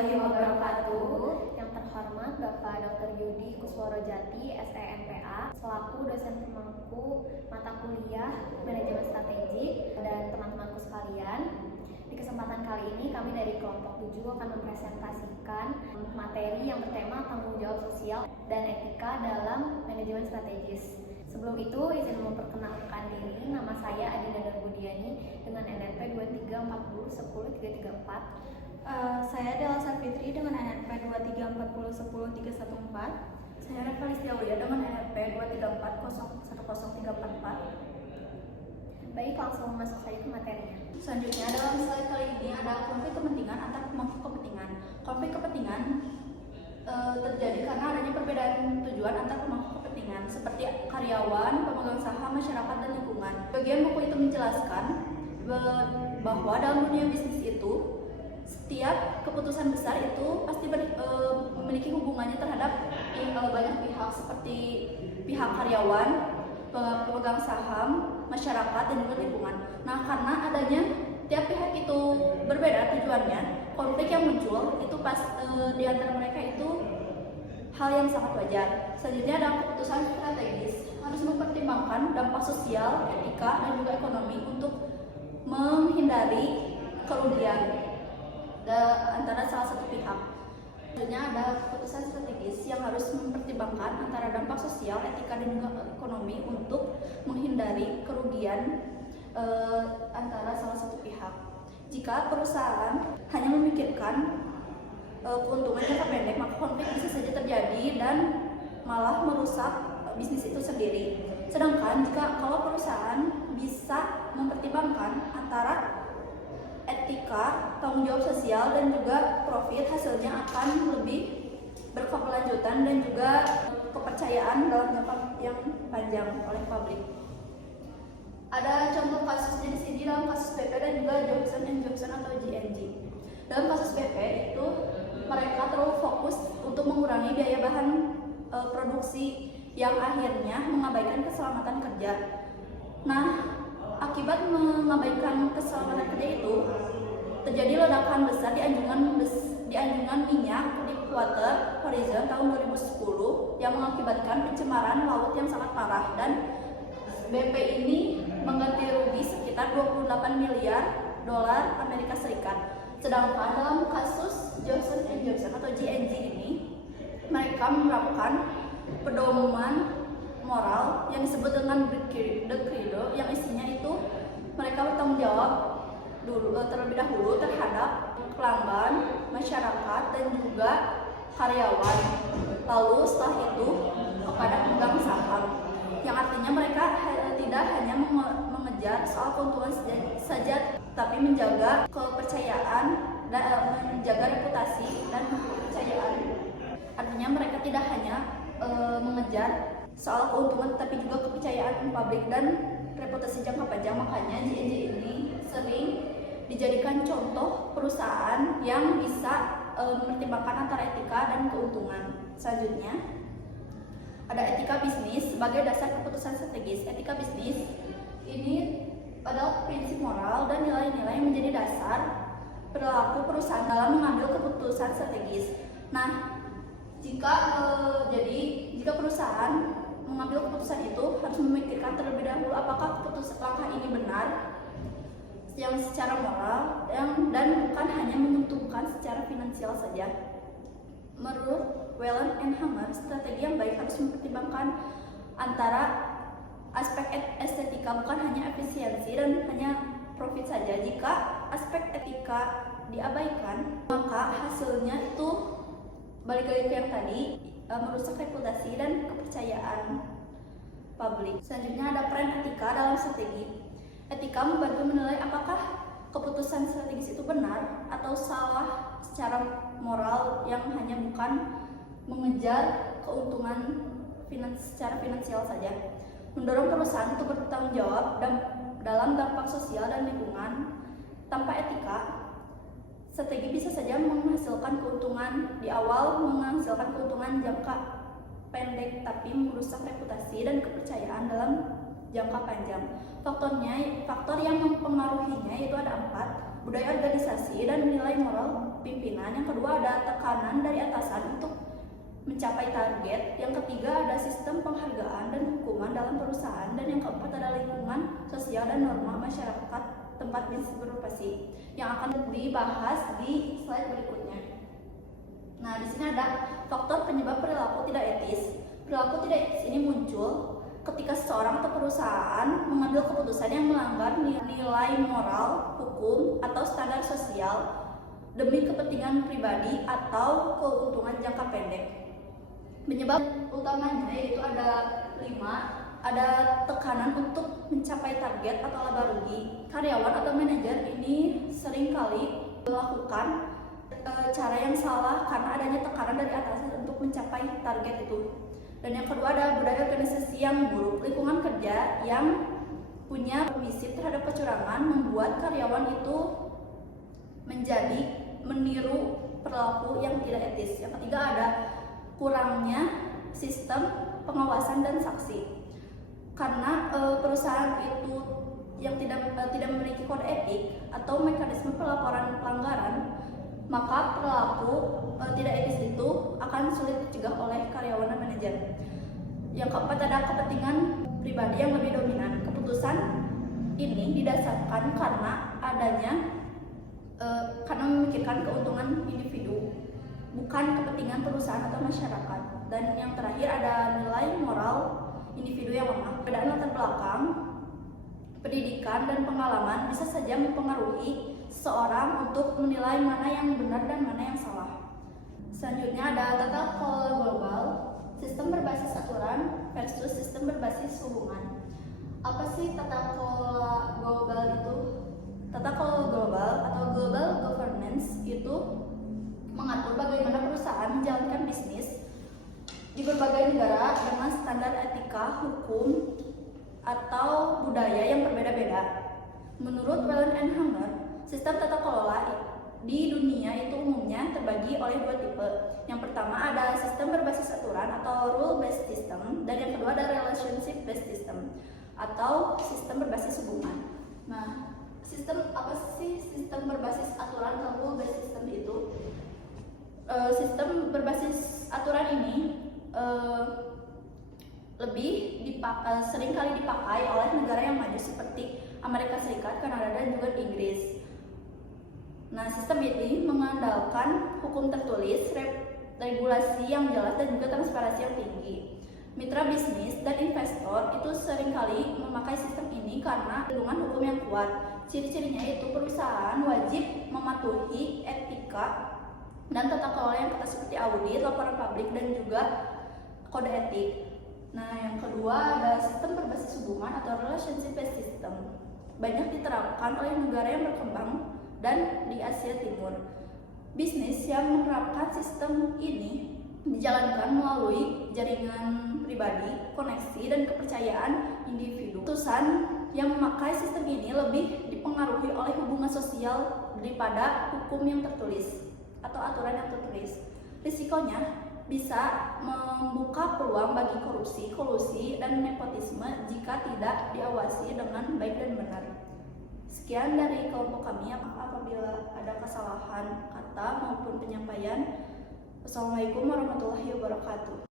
warahmatullahi wabarakatuh. Yang terhormat Bapak Dr. Yudi Kusworojati, SEMPA, selaku dosen pemangku mata kuliah Manajemen Strategik dan teman-temanku sekalian. Di kesempatan kali ini kami dari kelompok 7 akan mempresentasikan materi yang bertema tanggung jawab sosial dan etika dalam manajemen strategis. Sebelum itu, izin memperkenalkan diri. Nama saya Adinda Darbudiani dengan NNP 2340100334. Saya Dela Sarfitri dengan NNP 2340101314. Saya Revalis Diawya dengan NNP 234003444. Baik, langsung masuk saja ke materinya. Selanjutnya, dalam slide kali ini ada konflik kepentingan antar pemangku kepentingan. Konflik kepentingan terjadi karena adanya perbedaan tujuan antar pemangku kepentingan seperti karyawan, pemegang saham, masyarakat, dan lingkungan. Bagian buku itu menjelaskan bahwa dalam dunia bisnis itu setiap keputusan besar itu pasti memiliki hubungannya terhadap banyak pihak seperti pihak karyawan, pemegang saham, masyarakat, dan juga lingkungan. Nah, karena adanya tiap pihak itu berbeda tujuannya, konflik yang muncul itu di antara mereka itu hal yang sangat wajar. Selanjutnya ada keputusan strategis, harus mempertimbangkan dampak sosial, etika, dan juga ekonomi untuk menghindari kerugian antara salah satu pihak. Selanjutnya ada keputusan strategis yang harus mempertimbangkan antara dampak sosial, etika, dan juga ekonomi untuk menghindari kerugian antara salah satu pihak. Jika perusahaan hanya memikirkan keuntungan jangka pendek, maka konflik bisa saja terjadi dan malah merusak bisnis itu sendiri. Sedangkan kalau perusahaan bisa mempertimbangkan antara etika, tanggung jawab sosial, dan juga profit, hasilnya akan lebih berkelanjutan dan juga kepercayaan dalam jangka yang panjang oleh publik. Ada contoh kasusnya di sini dalam kasus BP dan juga Johnson & Johnson atau J&J. Dalam kasus BP itu mereka terlalu fokus untuk mengurangi biaya bahan produksi yang akhirnya mengabaikan keselamatan kerja. Nah, akibat mengabaikan keselamatan kerja itu terjadi ledakan besar di anjungan minyak Deepwater Horizon tahun 2010 yang mengakibatkan pencemaran laut yang sangat parah, dan BP ini mengganti rugi sekitar 28 miliar dolar Amerika Serikat. Sedangkan dalam kasus Johnson & Johnson atau J&J ini, mereka menerapkan pedoman moral yang disebut dengan The Credo, yang isinya itu mereka bertanggung jawab terlebih dahulu terhadap pelanggan, masyarakat, dan juga karyawan. Lalu setelah itu kepada pemegang saham, yang artinya mereka tidak hanya mengejar soal keuntungan saja, tapi menjaga kepercayaan dan menjaga reputasi dan kepercayaan. Artinya mereka tidak hanya mengejar soal keuntungan, tapi juga kepercayaan publik dan reputasi jangka panjang. Makanya J&J ini sering dijadikan contoh perusahaan yang bisa mempertimbangkan antara etika dan keuntungan. Selanjutnya ada etika bisnis sebagai dasar keputusan strategis. Etika bisnis ini adalah prinsip moral dan nilai-nilai yang menjadi dasar perilaku perusahaan dalam mengambil keputusan strategis. Nah, jika perusahaan mengambil keputusan itu harus memikirkan terlebih dahulu apakah langkah ini benar yang secara moral dan bukan hanya menguntungkan secara finansial saja. Menurut Whelan and Hammer, strategi yang baik harus mempertimbangkan antara aspek estetika, bukan hanya efisiensi dan hanya profit saja. Jika aspek etika diabaikan, maka hasilnya itu balik lagi ke yang tadi, merusak reputasi dan kepercayaan publik. Selanjutnya ada peran etika dalam strategi. Etika membantu menilai apakah keputusan strategis itu benar atau salah secara moral yang hanya bukan mengejar keuntungan secara finansial saja. Mendorong perusahaan untuk bertanggung jawab dalam dampak sosial dan lingkungan. Tanpa etika, strategi bisa saja menghasilkan keuntungan di awal, menghasilkan keuntungan jangka pendek, tapi merusak reputasi dan kepercayaan dalam jangka panjang. Faktor yang mempengaruhinya itu ada 4. budaya organisasi dan nilai moral pimpinan. Yang kedua ada tekanan dari atasan untuk mencapai target. Yang ketiga ada sistem penghargaan dan hukuman dalam perusahaan. Dan yang keempat ada lingkungan sosial dan norma masyarakat tempat bisnis beroperasi yang akan dibahas di slide berikutnya. Nah, di sini ada faktor penyebab perilaku tidak etis. Perilaku tidak etis ini muncul ketika seseorang atau perusahaan mengambil keputusan yang melanggar nilai moral, hukum, atau standar sosial demi kepentingan pribadi atau keuntungan jangka pendek. Penyebab utamanya yaitu ada 5. Ada tekanan untuk mencapai target atau laba rugi. Karyawan atau manajer ini seringkali melakukan cara yang salah karena adanya tekanan dari atasan untuk mencapai target itu. Dan yang kedua ada budaya organisasi yang buruk. Lingkungan kerja yang punya permisif terhadap kecurangan membuat karyawan itu menjadi meniru perilaku yang tidak etis. Yang ketiga ada kurangnya sistem pengawasan dan saksi. Karena perusahaan itu yang tidak memiliki kode etik atau mekanisme pelaporan pelanggaran, maka perilaku tidak etis itu akan sulit dicegah oleh karyawan dan manajer. Yang keempat ada kepentingan pribadi yang lebih dominan. Keputusan ini didasarkan karena karena memikirkan keuntungan individu, bukan kepentingan perusahaan atau masyarakat. Dan yang terakhir ada nilai moral individu yang lemah. Perbedaan latar belakang, pendidikan, dan pengalaman bisa saja mempengaruhi seseorang untuk menilai mana yang benar dan mana yang salah. Selanjutnya ada tata kelola global, sistem berbasis aturan versus sistem berbasis hubungan. Apa sih tata kelola global itu? Tata kelola global atau global governance itu mengatur bagaimana perusahaan menjalankan bisnis di berbagai negara dengan standar etika, hukum, atau budaya yang berbeda-beda. Menurut Wellen and Hanger, sistem tata kelola di dunia itu umumnya terbagi oleh 2 tipe. Yang pertama ada sistem berbasis aturan atau rule-based system, dan yang kedua ada relationship-based system atau sistem berbasis hubungan. Nah, apa sih sistem berbasis aturan atau rule-based system itu? Sistem berbasis aturan ini sering kali dipakai oleh negara yang maju seperti Amerika Serikat, Kanada, dan juga Inggris. Nah, sistem ini mengandalkan hukum tertulis, regulasi yang jelas, dan juga transparansi yang tinggi. Mitra bisnis dan investor itu seringkali memakai sistem ini karena lingkungan hukum yang kuat. Ciri-cirinya yaitu perusahaan wajib mematuhi etika dan tata kelola yang ketat seperti audit, laporan publik, dan juga kode etik. Nah, yang kedua ada sistem berbasis hubungan atau relationship-based system. Banyak diterapkan oleh negara yang berkembang dan di Asia Timur. Bisnis yang menerapkan sistem ini dijalankan melalui jaringan pribadi, koneksi, dan kepercayaan individu. Keputusan yang memakai sistem ini lebih dipengaruhi oleh hubungan sosial daripada hukum yang tertulis atau aturan yang tertulis. Risikonya bisa membuka peluang bagi korupsi, kolusi, dan nepotisme jika tidak diawasi dengan baik dan benar. Sekian dari kelompok kami. Apabila ada kesalahan kata maupun penyampaian. Wassalamualaikum warahmatullahi wabarakatuh.